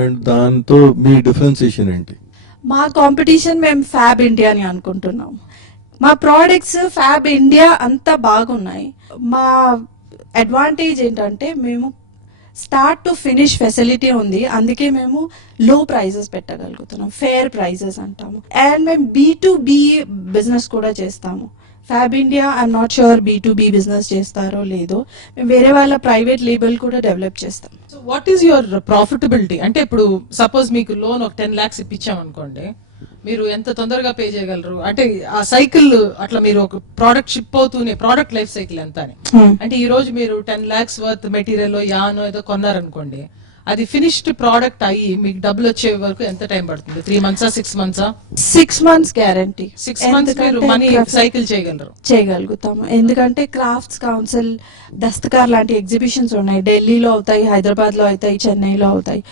అండ్ దాంతో మీ డిఫరెన్సియేషన్ ఏంటి? మా కాంపిటీషన్ మేము ఫ్యాబ్ ఇండియా అని అనుకుంటున్నాం. మా ప్రోడక్ట్స్ ఫ్యాబ్ ఇండియా అంతా బాగున్నాయి. మా అడ్వాంటేజ్ ఏంటంటే మేము స్టార్ట్ టు ఫినిష్ ఫెసిలిటీ ఉంది, అందుకే మేము లో ప్రైజెస్ పెట్టగలుగుతున్నాం, ఫేర్ ప్రైజెస్ అంటాము. అండ్ మేము B2B బిజినెస్ కూడా చేస్తాము. Fab India I'm not sure B2B business చేస్తారో లేదో, మేము వేరే వాళ్ళ ప్రైవేట్ లేబుల్ కూడా డెవలప్ చేస్తాం. So what is your profitability? అంటే ఇప్పుడు సపోజ్ మీకు లోన్ ఒక 10 lakhs ఇప్పించాం అనుకోండి, మీరు ఎంత తొందరగా పే చేయగలరు? అంటే ఆ సైకిల్ అట్లా మీరు ఒక ప్రోడక్ట్ షిప్ అవుతూనే ప్రోడక్ట్ లైఫ్ సైకిల్ ఎంత అని, అంటే ఈ రోజు మీరు 10 lakhs వర్త్ మెటీరియల్ యానో ఏదో కొన్నారనుకోండి, అది ఫినిష్డ్ ప్రోడక్ట్ అయ్యి మీకు డబ్బులు వచ్చే వరకు ఎంత టైం పడుతుంది? 3 months 6 months? 6 months గ్యారంటీ. 6 months మీరు మనీ సైకిల్ చేయగలరు? చేయగలుగుతాము, ఎందుకంటే క్రాఫ్ట్స్ కౌన్సిల్, దస్తకార్ లాంటి ఎగ్జిబిషన్స్ ఉన్నాయి. ఢిల్లీలో అవుతాయి, హైదరాబాద్ లో అవుతాయి, చెన్నైలో అవుతాయి.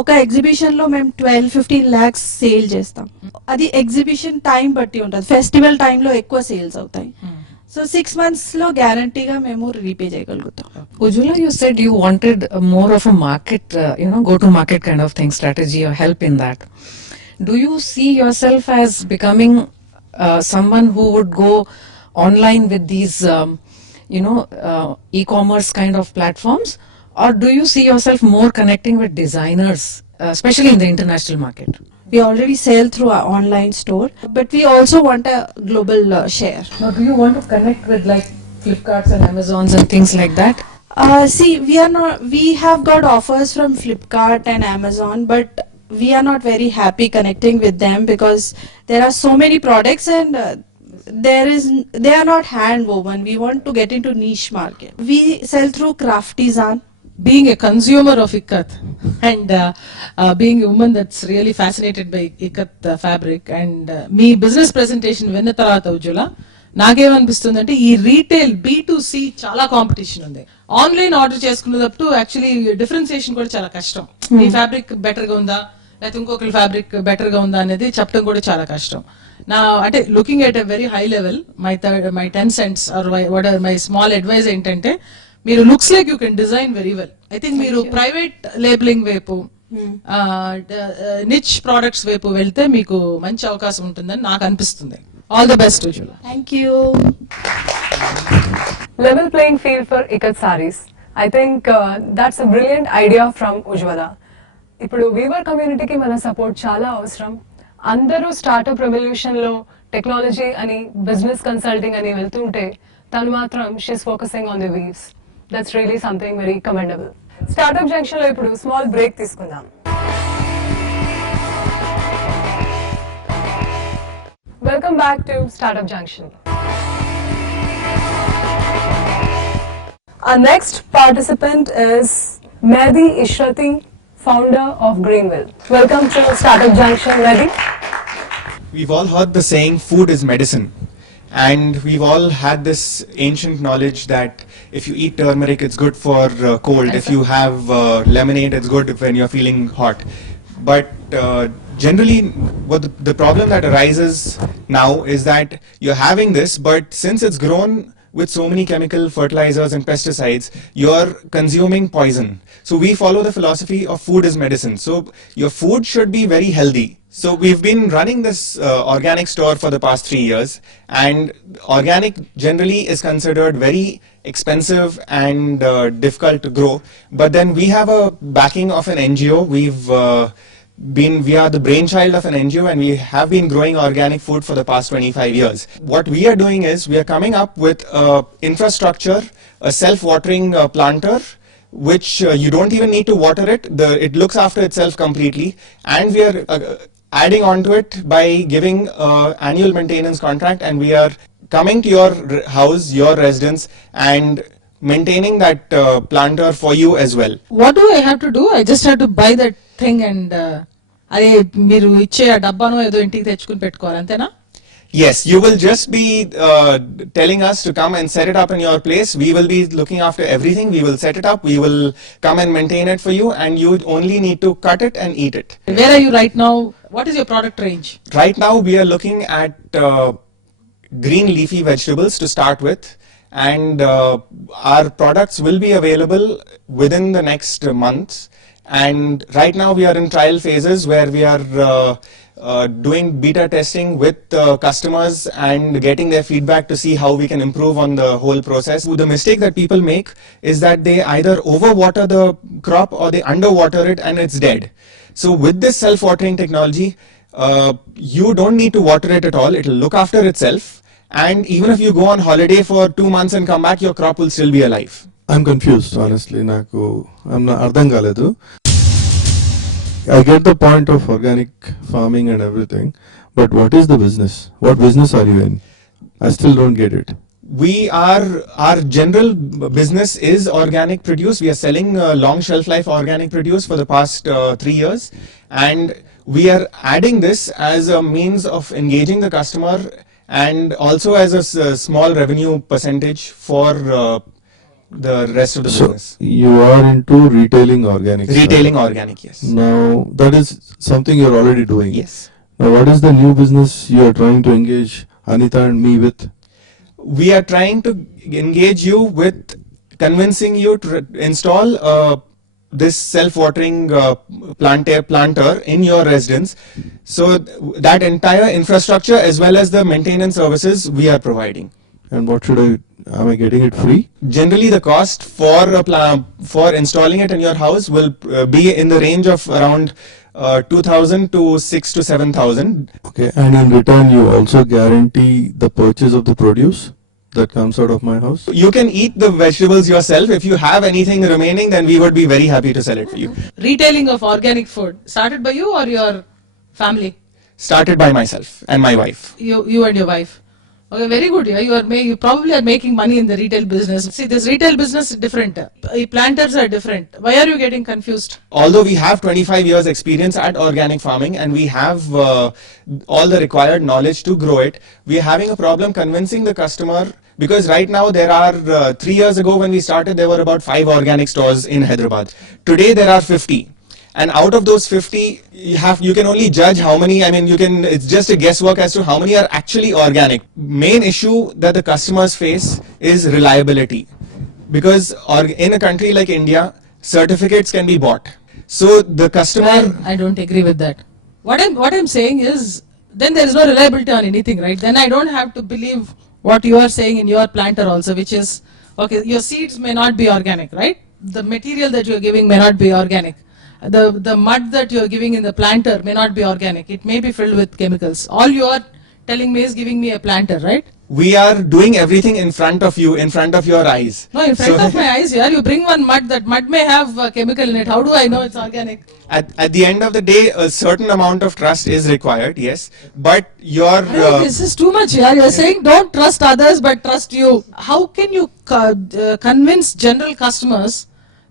ఒక ఎగ్జిబిషన్ లో మేము 12-15 lakhs సేల్ చేస్తాం. అది ఎగ్జిబిషన్ టైం బట్టి ఉంటుంది, ఫెస్టివల్ టైంలో ఎక్కువ సేల్స్ అవుతాయి. సో 6 months లో గ్యారంటీగా మేము రీపే చేయగలుగుతాం. Ujjwala, you said you wanted more of a market, go-to-market kind of thing, strategy or help in that. Do you see yourself as becoming someone who would go online with these, e-commerce kind of platforms? Or do you see yourself more connecting with designers, especially in the international market? We already sell through our online store, but we also want a global share. Now, do you want to connect with like Flipkarts and Amazons and things like that? See, we have got offers from Flipkart and Amazon, but we are not very happy connecting with them because there are so many products and they are not hand woven. We want to get into niche market. We sell through Craftisan. Being a consumer of Ikat and being a woman that's really fascinated by Ikat fabric and me business presentation విన్న తర్వాత ఉజ్వల నాకేమనిపిస్తుందంటే ఈ retail B2C చాలా కాంపిటీషన్ ఉంది. Online order చేసుకున్నప్పుడు actually differentiation కూడా చాలా కష్టం. మీ ఫ్యాబ్రిక్ బెటర్ గా ఉందా లేకపోతే ఇంకొకరి ఫ్యాబ్రిక్ బెటర్ గా ఉందా అనేది చెప్పడం కూడా చాలా కష్టం. నా అంటే looking at a very high level, my 10 cents or what are my small advice ఏంటంటే, మీరు looks like you can design very well. I think మీరు ప్రైవేట్ లేబులింగ్ వైపు, నిచ్ ప్రొడక్ట్స్ వైపు వెళ్తే మీకు మంచి అవకాశం ఉంటుందని నాకు అనిపిస్తుంది. All the best Ujjwala. Thank you. Level playing field for Ikat sarees. I think that's a brilliant idea from Ujjwala. ఇప్పుడు వీవర్ కమ్యూనిటీకి మన సపోర్ట్ చాలా అవసరం. అందరూ స్టార్ట్అప్ రెవల్యూషన్ లో టెక్నాలజీ అని, బిజినెస్ కన్సల్టింగ్ అని వెళ్తుంటే తను మాత్రం she's focusing on the weaves. That's really something very commendable. Startup junction లో ఇప్పుడు స్మాల్ బ్రేక్ తీసుకుందాం. Welcome back to startup junction. Our next participant is Mehdi Ishrati, founder of Greenville. Welcome to Startup Junction, Mehdi. We've all heard the saying, food is medicine. And we've all had this ancient knowledge that if you eat turmeric, it's good for cold. If you have lemonade, it's good when you're feeling hot. But generally, what the problem that arises now is that you're having this, but since it's grown with so many chemical fertilizers and pesticides, you're consuming poison. So we follow the philosophy of food is medicine. So your food should be very healthy. So we've been running this organic store for the past 3 years, and organic generally is considered very expensive and difficult to grow. But then we have a backing of an NGO. We are the brainchild of an NGO, and we have been growing organic food for the past 25 years. What we are doing is we are coming up with infrastructure, a self-watering planter, which you don't even need to water it. It looks after itself completely, and we are adding on to it by giving annual maintenance contract, and we are coming to your house, your residence, and maintaining that planter for you as well. What do I have to do? I just have to buy that thing and అదే మీరు ఇచ్చే ఆ డబ్బానో ఏదో ఇంటికి తెచ్చుకుని పెట్టుకోవాలి, అంతేనా? Yes, you will just be telling us to come and set it up in your place. We will be looking after everything. We will set it up. We will come and maintain it for you, and you only need to cut it and eat it. Where are you right now? What is your product range? Right now, we are looking at green leafy vegetables to start with, and our products will be available within the next month. And right now we are in trial phases where we are doing beta testing with customers and getting their feedback to see how we can improve on the whole process. The mistake that people make is that they either overwater the crop or they underwater it and it's dead. So with this self-watering technology, you don't need to water it at all. It'll look after itself. And even if you go on holiday for 2 months and come back, your crop will still be alive. I'm confused, honestly. I'm not అర్థం కాలేదు. I get the point of organic farming and everything, but what is the business? What business are you in? I still don't get it. Our general business is organic produce. We are selling long shelf life organic produce for the past 3 years, and we are adding this as a means of engaging the customer and also as a small revenue percentage for the rest of the So business. you are into retailing organic. Retailing organic, yes. Now that is something you're already doing. Yes. Now what is the new business you are trying to engage Anita and me with? We are trying to engage you with convincing you to install this self-watering planter in your residence. So that entire infrastructure as well as the maintenance services we are providing. And what am I getting it free? Generally, the cost for installing it in your house will be in the range of around 2,000 to 6 to 7,000. Okay, and in return you also guarantee the purchase of the produce that comes out of my house? You can eat the vegetables yourself. If you have anything remaining, then we would be very happy to sell it for you. Retailing of organic food started by you or your family? Started by myself and my wife. You and your wife. Okay, very good. Yeah, you probably are making money in the retail business. See, this retail business is different. Planters are different. Why are you getting confused? Although we have 25 years experience at organic farming and we have all the required knowledge to grow it, we are having a problem convincing the customer, because right now there are 3 years ago when we started there were about 5 organic stores in Hyderabad. Today there are 50. And out of those 50, you can only judge how many. I mean, it's just a guesswork as to how many are actually organic. Main issue that the customers face is reliability, because in a country like India, certificates can be bought. So the customer. I don't agree with that. What I'm saying is, then there is no reliability on anything, right? Then I don't have to believe what you are saying in your planter also, which is, okay, your seeds may not be organic, right? The material that you're giving may not be organic. The mud that you're giving in the planter may not be organic. It may be filled with chemicals. All you are telling me is giving me a planter, right? We are doing everything in front of you, in front of your eyes. No, in front of my eyes here, you bring one mud, that mud may have chemical in it. How do I know it's organic? At the end of the day, a certain amount of trust is required, yes. But your. This is too much here. You're saying don't trust others but trust you. How can you convince general customers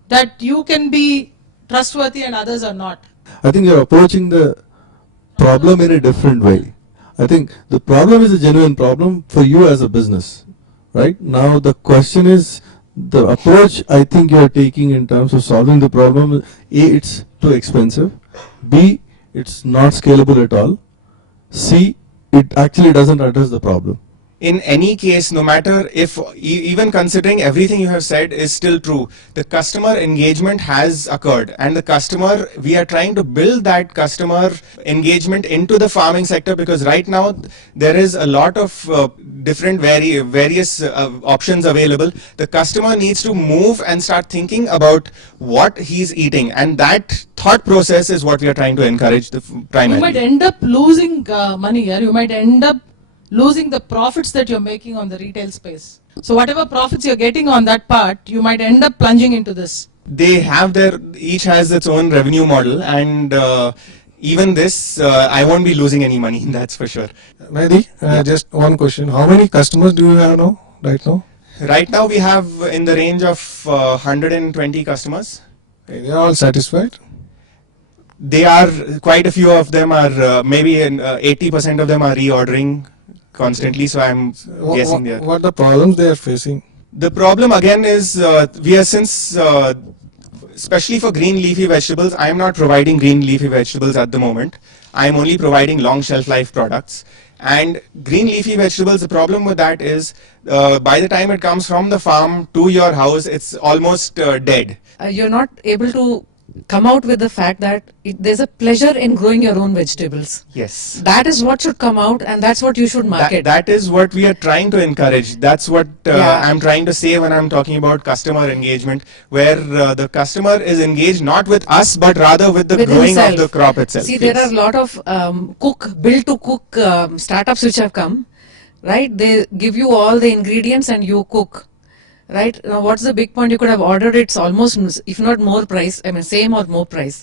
that you can be trustworthy and others are not? I think you're approaching the problem in a different way. I think the problem is a genuine problem for you as a business, right? Now the question is the approach I think you're taking in terms of solving the problem. A, it's too expensive. B, it's not scalable at all. C, it actually doesn't address the problem. In any case, no matter if, even considering everything you have said is still true, the customer engagement has occurred, and the customer, we are trying to build that customer engagement into the farming sector, because right now there is a lot of different various options available. The customer needs to move and start thinking about what he's eating, and that thought process is what we are trying to encourage primarily. You might end up losing money here. You might end up losing the profits that you're making on the retail space. So whatever profits you're getting on that part, you might end up plunging into this. They have each has its own revenue model, and even this, I won't be losing any money, that's for sure. Nadi, just one question. How many customers do you have now, right now? Right now we have in the range of 120 customers. They're all satisfied? They are, quite a few of them are, maybe 80% of them are reordering constantly, so I'm guessing there. What are the problems they are facing? The problem again is, we are especially for green leafy vegetables, I am not providing green leafy vegetables at the moment. I am only providing long shelf life products. And green leafy vegetables, the problem with that is, by the time it comes from the farm to your house, it's almost dead. You're not able to come out with the fact that there's a pleasure in growing your own vegetables. Yes. That is what should come out, and that's what you should market. That is what we are trying to encourage. That's what Yeah. I'm trying to say when I'm talking about customer engagement, where the customer is engaged not with us, but rather with the With growing himself. of the crop itself. See, there Yes. are a lot of build to cook startups which have come, right? They give you all the ingredients and you cook, right? Now, what's the big point? You could have ordered it almost, if not more price, I mean, same or more price.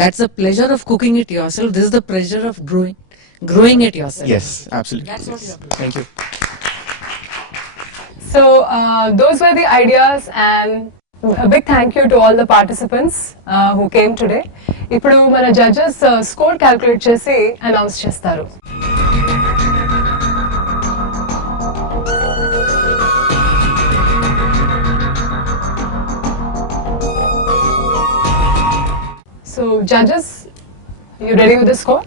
That's the pleasure of cooking it yourself. This is the pleasure of growing it yourself. Yes, absolutely. That's what yes. you have to Thank you. So those were the ideas, and a big thank you to all the participants who came today. ఇప్పుడు మన judges score calculate చేసి announce చేస్తారు. So judges, you ready with the score?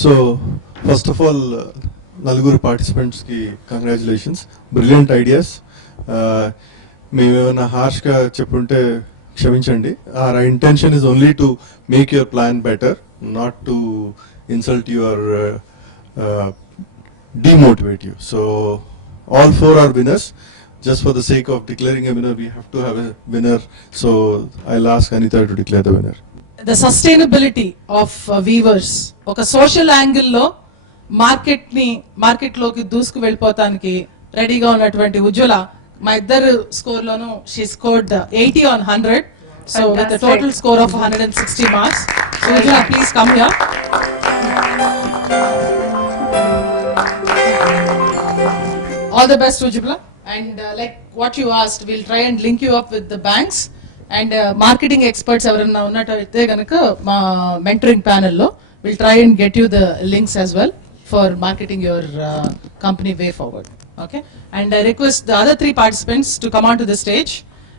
So first of all నలుగురు పార్టిసిపెంట్స్కి congratulations, brilliant ideas. మేమేమైనా హార్ష్గా చెప్పుంటే క్షమించండి. Our intention is only to make your plan better, not to insult your demotivate you. So all four are winners. Just for the sake of declaring a winner, we have to have a winner. So I'll ask Anita to declare the winner. The sustainability of weavers ఒక social యాంగిల్లో మార్కెట్లోకి దూసుకు వెళ్ళిపోతానికి రెడీగా ఉన్నటువంటి ఉజ్వల, మా ఇద్దరు స్కోర్లోనూ she scored 80 on 100. So with total score of 160 marks. So Ujwala, please come here. All the best, Ujjwala. And like what you asked, we'll try and link you up with the banks and marketing experts ఎవరన్నా ఉన్నట్టయితే గనక మా mentoring panel లో we'll try and get you the links as well for marketing your company way forward. Okay? And I request the other three participants to come onto the stage.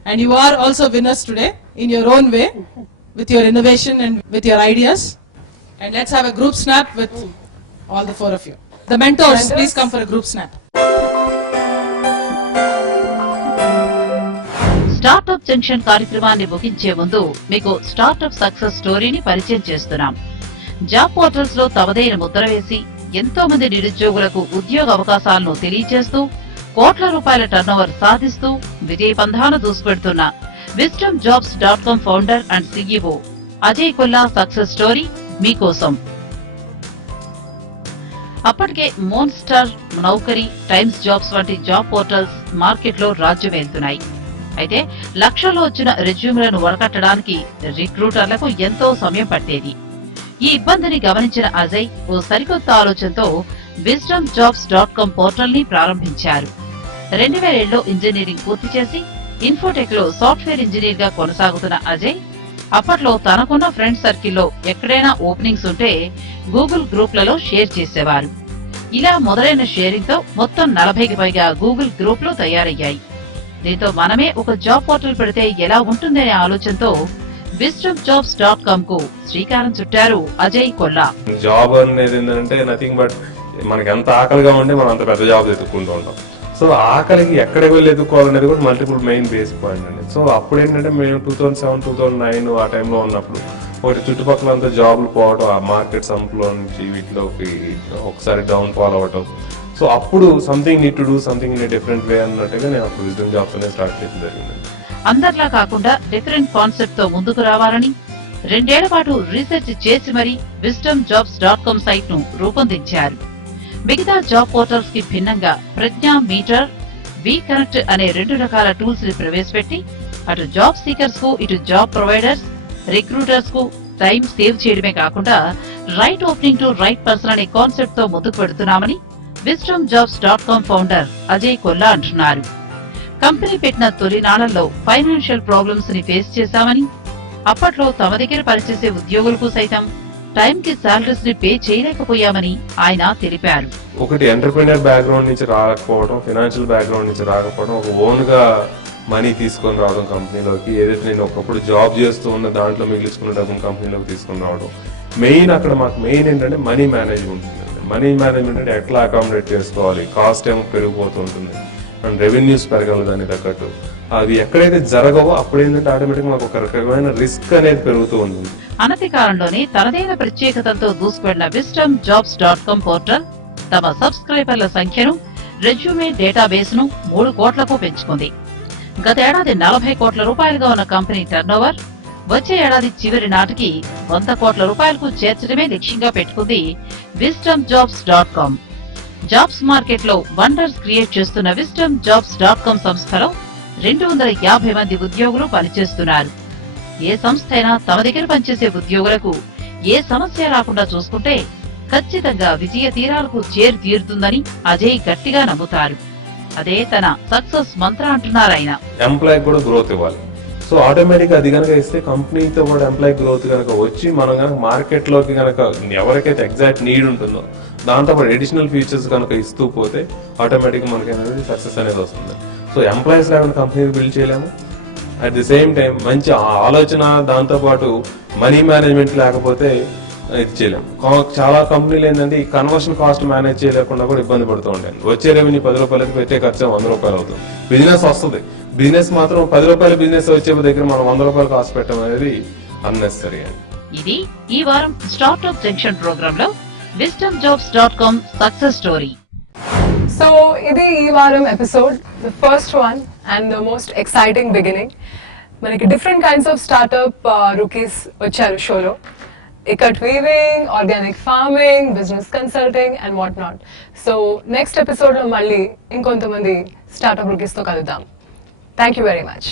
And you are also winners today in your own way with your innovation and with your ideas. And let's have a group snap with all the four of you. The mentors, please come for a group snap. Startup junction కార్యక్రమాన్ని ముగించే ముందు మీకు startup success స్టోరీని పరిచయం చేస్తున్నాం. Job portals లో తమదైన ముద్ర వేసి ఎంతో మంది నిరుద్యోగులకు ఉద్యోగ అవకాశాలను తెలియజేస్తూ కోట్ల రూపాయల టర్నోవర్ సాధిస్తూ విజయపంథాన దూసుకెడుతున్న wisdomjobs.com founder and CEO Ajay Kolla success story మీకోసం. అప్పటికే మోన్స్టార్, నౌకరీ, టైమ్స్ జాబ్స్ వంటి జాబ్ పోర్టల్స్ మార్కెట్లో రాజ్యమేలుతున్నాయి. అయితే లక్షల్లో వచ్చిన రెజ్యూమ్లను వడకట్టడానికి రిక్రూటర్లకు ఎంతో సమయం పట్టేది. ఈ ఇబ్బందిని గమనించిన అజయ్ ఓ సరికొత్త ఆలోచనతో wisdomjobs.com పోర్టల్ ని ప్రారంభించారు. 2007లో ఇంజనీరింగ్ పూర్తి చేసి ఇన్ఫోటెక్ లో సాఫ్ట్వేర్ ఇంజనీర్ గా కొనసాగుతున్న అజయ్ అప్పట్లో తనకున్న ఫ్రెండ్ సర్కిల్లో ఎక్కడైనా ఓపెనింగ్స్ ఉంటే గూగుల్ గ్రూప్లలో షేర్ చేసేవారు. ఇలా మొదలైన షేరింగ్ తో మొత్తం 40కి పైగా గూగుల్ గ్రూప్లు తయారయ్యాయి. దీంతో మనమే ఒక జాబ్ పోర్టల్ పెడితే ఎలా ఉంటుందనే ఆలోచనతో wisdomjobs.com కు శ్రీకారం చుట్టారు అజయ్ కొల్లా. జాబ్ అనేది ఏంటంటే నథింగ్ బట్ మనకి ఎంత ఆకలిగా ఉంటే మనం అంత పెద్ద జాబ్ ఎత్తుక్కుంటూ ఉంటాం. సో ఆకలికి ఎక్కడికి వెళ్ళి ఎత్తుకోవాలనేది కూడా మల్టిపుల్ మెయిన్ బేసిక్ పాయింట్ అండి. సో అప్పుడు ఏంటంటే మేము 2007, 2009 ఆ టైంలో ఉన్నప్పుడు ఒకటి చుట్టుపక్కల అంతా జాబ్లు పోవడం, ఆ మార్కెట్ సంప్లో నుంచి వీటిలోకి ఒకసారి డౌన్ ఫాల్ అవ్వటం. సో అప్పుడు something need to do something in different way అన్నట్టుగా నేను అప్పుడు విజ్డమ్ జాబ్స్ అనేది స్టార్ట్ చేయడం జరిగింది. అందరిలా కాకుండా డిఫరెంట్ కాన్సెప్ట్ తో ముందుకు రావాలని 2 ఏళ్ల పాటు రీసెర్చ్ చేసి మరీ wisdomjobs.com సైట్ ను రూపొందించారు. మిగతా జాబ్ పోర్టల్స్ కి భిన్నంగా ప్రజ్ఞా మీటర్, వి కనెక్ట్ అనే 2 రకాల టూల్స్ ని ప్రవేశపెట్టి అటు జాబ్ సీకర్స్ కు, ఇటు జాబ్ ప్రొవైడర్స్, రిక్రూటర్స్ కు టైం సేవ్ చేయడమే కాకుండా right opening to right person అనే కాన్సెప్ట్ తో ముందుకు పెడుతున్నామని wisdomjobs.com ఫౌండర్ అజయ్ కొల్లా అంటున్నారు. కంపెనీ పెట్టిన తొలి నాళ్లలో ఫైనాన్షియల్ ప్రాబ్లమ్స్ ని ఫేస్ చేశామని, అప్పట్లో తమ దగ్గర పనిచేసే ఉద్యోగులకు సైతం టైం కి సాలరీస్ ని పే చేయలేకపోయామని ఆయన తెలిపారు. ఒకటి ఎంటర్ప్రీనియర్ బ్యాక్గ్రౌండ్ నుంచి రాకపోవడం, ఫైనాన్షియల్ బ్యాక్గ్రౌండ్ నుంచి రాకపోవడం, ఒక ఓన్ గా మనీ తీసుకొని రావడం కంపెనీలోకి. ఏదైతే నేను ఒకప్పుడు జాబ్ చేస్తూ ఉన్న దాంట్లో మిగిలించుకున్న డబ్బులు కంపెనీలోకి తీసుకొని రావడం. మెయిన్ అక్కడ మాకు మెయిన్ ఏంటంటే మనీ మేనేజ్మెంట్ ఉంటుందండి. మనీ మేనేజ్మెంట్ అంటే ఎట్లా అకామిడేట్ చేసుకోవాలి, కాస్ట్ ఏమో పెరిగిపోతుంటుంది. అండ్ రెవెన్యూస్ పెరగాలి దానికి తగ్గట్టు. అవి ఎక్కడైతే జరగవో అప్పుడు ఏంటంటే ఆటోమేటిక్ మాకు ఒక రకమైన రిస్క్ అనేది పెరుగుతూ ఉంటుంది. అనతి కాలంలోనే తనదైన ప్రత్యేకతలతో దూసుకువెళ్లిన wisdomjobs.com పోర్టల్ తమ సబ్స్క్రైబర్ల సంఖ్యను, రెజ్యూమే డేటాబేస్ ను 3 కోట్లకు పెంచుకుంది. గత ఏడాది 40 కోట్ల రూపాయలుగా ఉన్న కంపెనీ టర్నోవర్ వచ్చే ఏడాది చివరి నాటికి 100 కోట్ల రూపాయలకు చేర్చడమే లక్ష్యంగా పెట్టుకుంది wisdomjobs.com. జాబ్స్ మార్కెట్ లో వండర్స్ క్రియేట్ చేస్తున్న wisdomjobs.com సంస్థలో 250 మంది ఉద్యోగులు పనిచేస్తున్నారు. ఏ సంస్థ అయినా తమ దగ్గర పనిచేసే ఉద్యోగులకు ఏ సమస్య రాకుండా చూసుకుంటే ఖచ్చితంగా విజయ తీరాలకు చేరు తీరుతుందని అజయ్ గట్టిగా నమ్ముతారు. అదే తన సక్సెస్ మంత్ర అంటున్నారు ఆయన. ఎంప్లాయ్ కూడా గ్రోత్ ఇవ్వాలి. సో ఆటోమేటిక్ అది కనుక ఇస్తే కంపెనీతో కూడా ఎంప్లాయ్ గ్రోత్ కనుక వచ్చి మనం కనుక మార్కెట్ లోకి కనుక ఎవరికైతే ఎగ్జాక్ట్ నీడ్ ఉంటుందో దాంతో పాటు అడిషనల్ ఫీచర్స్ కనుక ఇస్తూ పోతే ఆటోమేటిక్ మనకి అనేది సక్సెస్ అనేది వస్తుంది. సో ఎంప్లాయీస్ లేకుండా కంపెనీ బిల్డ్ చేయలేము. అట్ ది సేమ్ టైం మంచి ఆలోచన, దాంతో పాటు మనీ మేనేజ్మెంట్ లేకపోతే ఇది చేయలేము. చాలా కంపెనీలు ఏంటంటే ఈ కన్వర్షన్ కాస్ట్ మేనేజ్ చేయలేకుండా కూడా ఇబ్బంది పడుతూ ఉంటాయి. వచ్చే రెవెన్యూ 10 రూపాయలకి పెట్టే ఖర్చు 100 రూపాయలు అవుతుంది. బిజినెస్ వస్తుంది, బిజినెస్ మాత్రం 10 రూపాయల బిజినెస్ వచ్చే దగ్గర మనం 100 రూపాయలు కాస్ట్ పెట్టడం అనేది అన్నెసరీ అండి. ఇది ఈ వారం స్టార్ట్అప్ జంక్షన్ ప్రోగ్రామ్ లో wisdomjobs.com సక్సెస్ స్టోరీ. సో ఇది ఈ వారం episode, the first one and the most exciting beginning. మనకి different kinds of startup rookies వచ్చారు షోలో. Ikat weaving, organic farming, business consulting and what not. So next episode లో మళ్ళీ ఇంకొంతమంది స్టార్ట్అప్ రూకీస్ తో కలుద్దాం. Thank you very much.